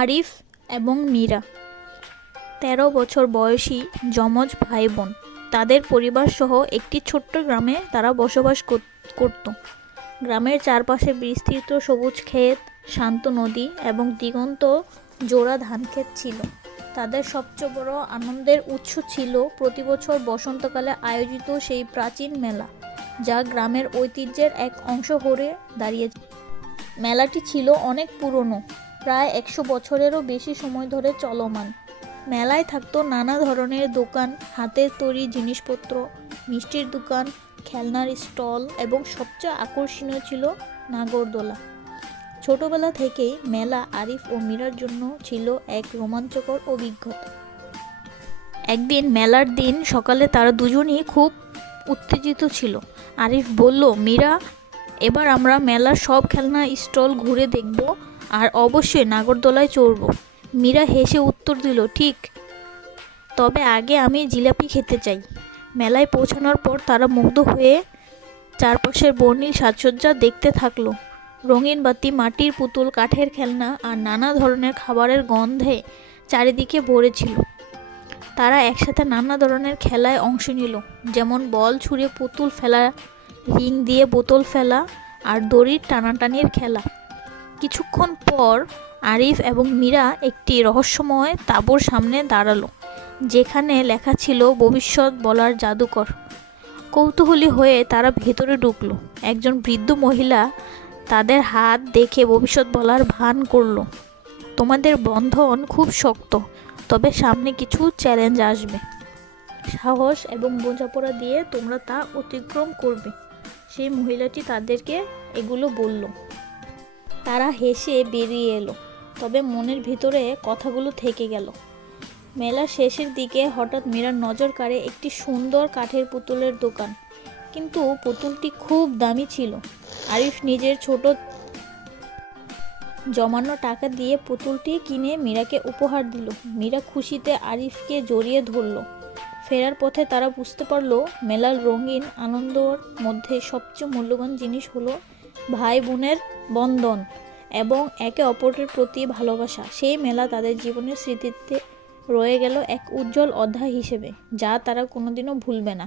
আরিফ এবং মীরা ১৩ বছর বয়সী যমজ ভাই বোন। তাদের পরিবার সহ একটি ছোট্ট গ্রামে তারা বসবাস করত। গ্রামের চারপাশে বিস্তৃত সবুজ ক্ষেত, শান্ত নদী এবং দিগন্ত জোড়া ধানক্ষেত ছিল। তাদের সবচেয়ে বড় আনন্দের উৎস ছিল প্রতি বছর বসন্তকালে আয়োজিত সেই প্রাচীন মেলা, যা গ্রামের ঐতিহ্যের এক অংশ হয়ে দাঁড়িয়েছে। মেলাটি ছিল অনেক পুরনো, প্রায় ১০০ বছরেরও বেশি সময় ধরে চলমান। মেলায় থাকতো নানা ধরনের দোকান, হাতের তৈরি জিনিসপত্র, মিষ্টির দোকান, খেলনার স্টল এবং সবচেয়ে আকর্ষণীয় ছিল নাগরদোলা। ছোটবেলা থেকেই মেলা আরিফ ও মীরার জন্য ছিল এক রোমাঞ্চকর অভিজ্ঞতা। একদিন মেলার দিন সকালে তারা দুজনেই খুব উত্তেজিত ছিল। আরিফ বলল, মীরা, এবার আমরা মেলার সব খেলনা স্টল ঘুরে দেখব আর অবশ্যই নাগরদোলায় চড়ব। মীরা হেসে উত্তর দিল, ঠিক, তবে আগে আমি জিলাপি খেতে চাই। মেলায় পৌঁছানোর পর তারা মুগ্ধ হয়ে চারপাশের বর্ণিল সাজসজ্জা দেখতে থাকলো। রঙিন বাতি, মাটির পুতুল, কাঠের খেলনা আর নানা ধরনের খাবারের গন্ধে চারিদিকে ভরে ছিল। তারা একসাথে নানা ধরনের খেলায় অংশ নিল, যেমন বল ছুঁড়ে পুতুল ফেলা, রিং দিয়ে বোতল ফেলা আর দড়ির টানাটানির খেলা। কিছুক্ষণ পর আরিফ এবং মীরা একটি রহস্যময় তাঁবুর সামনে দাঁড়ালো, যেখানে লেখা ছিল ভবিষ্যৎ বলার জাদুকর। কৌতূহলী হয়ে তারা ভেতরে ঢুকলো। একজন বৃদ্ধ মহিলা তাদের হাত দেখে ভবিষ্যৎ বলার ভান করল, তোমাদের বন্ধন খুব শক্ত, তবে সামনে কিছু চ্যালেঞ্জ আসবে। সাহস এবং বোঝাপড়া দিয়ে তোমরা তা অতিক্রম করবে। সেই মহিলাটি তাদেরকে এগুলো বলল। তারা হেসে বেরিয়ে এলো, তবে মনের ভিতরে কথাগুলো থেকে গেল। মেলার শেষের দিকে হঠাৎ মীরার নজর কাড়ে একটি সুন্দর কাঠের পুতুলের দোকান, কিন্তু পুতুলটি খুব দামি ছিল। আরিফ নিজের ছোট জমানো টাকা দিয়ে পুতুলটি কিনে মীরাকে উপহার দিল। মীরা খুশিতে আরিফকে জড়িয়ে ধরল। ফেরার পথে তারা বুঝতে পারল, মেলার রঙিন আনন্দর মধ্যে সবচেয়ে মূল্যবান জিনিস হলো ভাই বোনের বন্ধন এবং একে অপরের প্রতি ভালোবাসা। সেই মেলা তাদের জীবনের স্মৃতিতে রয়ে গেল এক উজ্জ্বল অধ্যায় হিসেবে, যা তারা কোনোদিনও ভুলবে না।